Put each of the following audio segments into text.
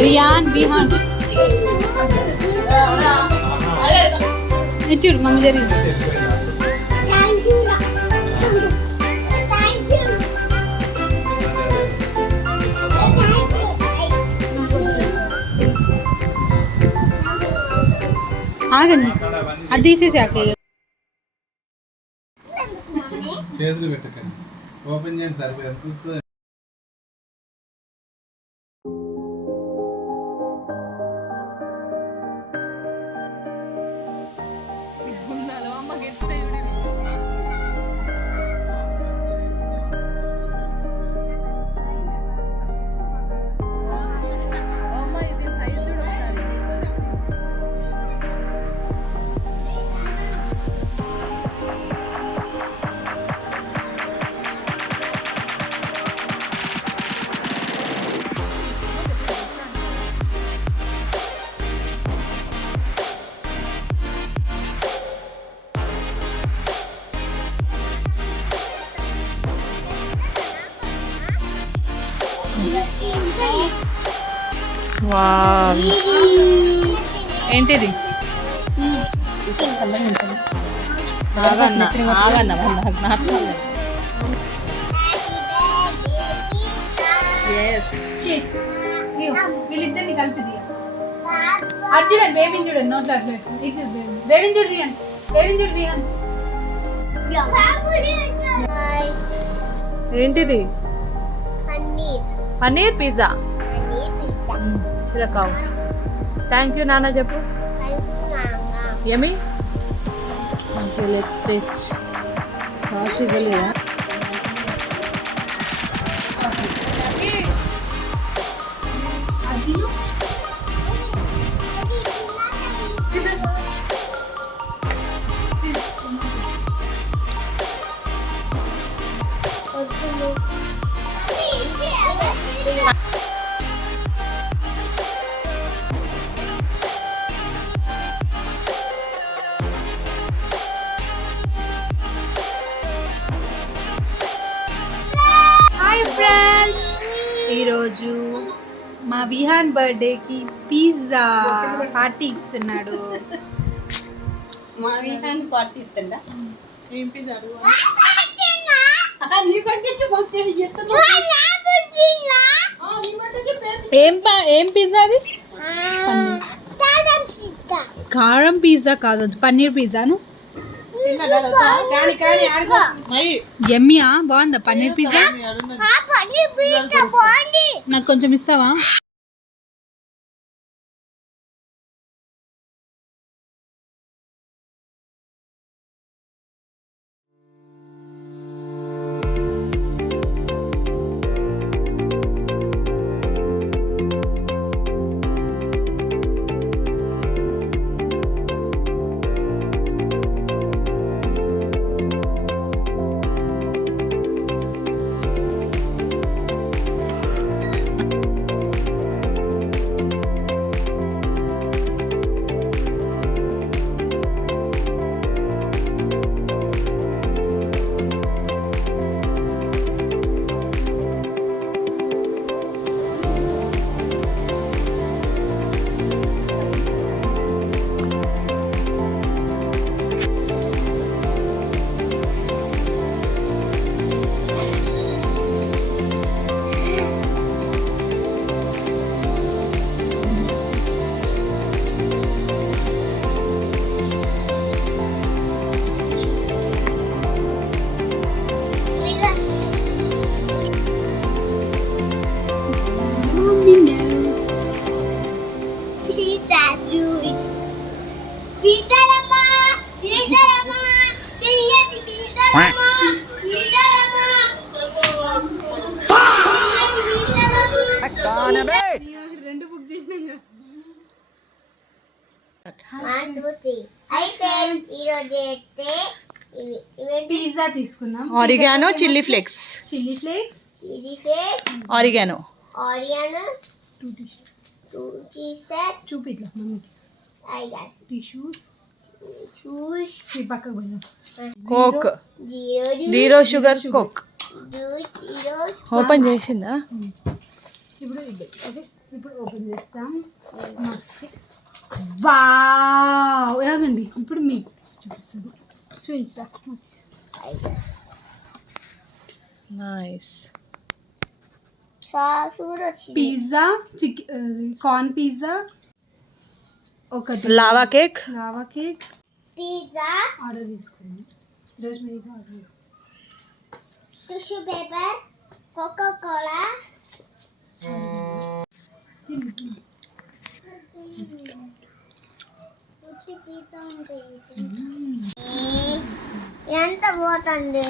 రియాన్ విహాన్ చూడు మమ్మీ జరిగింది. ఆగండి అది తీసేసాక చేతులు పెట్టకండి. ఓపెన్ చేయండి సరిపోయి. ఏంటిది? వీళ్ళిద్దరిని కలిపి అది చూడండి. బేబీని చూడండి నోట్లో అట్లా బేబీని చూడు రియాన్, బేబీని చూడు రియాన్. ఏంటిది? పన్నీర్ పిజ్జా. చిలకావు. థ్యాంక్ యూ నాన్న చెప్పు. Yummy. Okay let's taste. Sauce ఇవ్వలేదా? ఈరోజు మా విహాన్ బర్త్డేకి పిజ్జా పార్టీ ఇస్తున్నాడు. మా విహాన్ పార్టీ ఇస్తుందా? ఏం పిజ్జా అడుగు. ఏం పిజ్జా అది? కారం పిజ్జా కాదు, పన్నీర్ పిజ్జాను. ఎమ్మియా బాగుందా పన్నీర్ పిజ్జా? నాకు కొంచెం ఇస్తావా? రెండు బుక్ చేసినా. పిజ్జా తీసుకున్నాం. Oregano chilli flakes. ఆరిగానో చూపిట్లా మమ్మీకి. టిష్యూస్ పక్కకు పోయినా. Coke zero sugar coke. Open చేసిందా? ఇప్పుడు ఓకే ఇప్పుడు ఓపెన్ చేస్తాం. వావ్ ఎలాగండి ఇప్పుడు మీకు చూపిస్తాను. చూపించరా. నైస్. పిజ్జా, కార్న్ పిజ్జా, ఒకటి లావా కేక్, పిజ్జా ఆర్డర్ తీసుకున్నాం. ఈరోజు పిజ్జా ఆర్డర్ తీసుకున్నాం. Tissue paper, Coca Cola. ఎంత పోతుంది?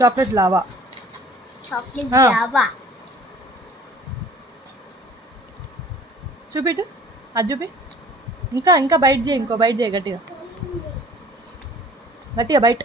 Chocolate lava. చూపిటు, అది చూపి. ఇంకా బైట్ చేయి, ఇంకో బైట్ చేయి, గట్టిగా బైట్.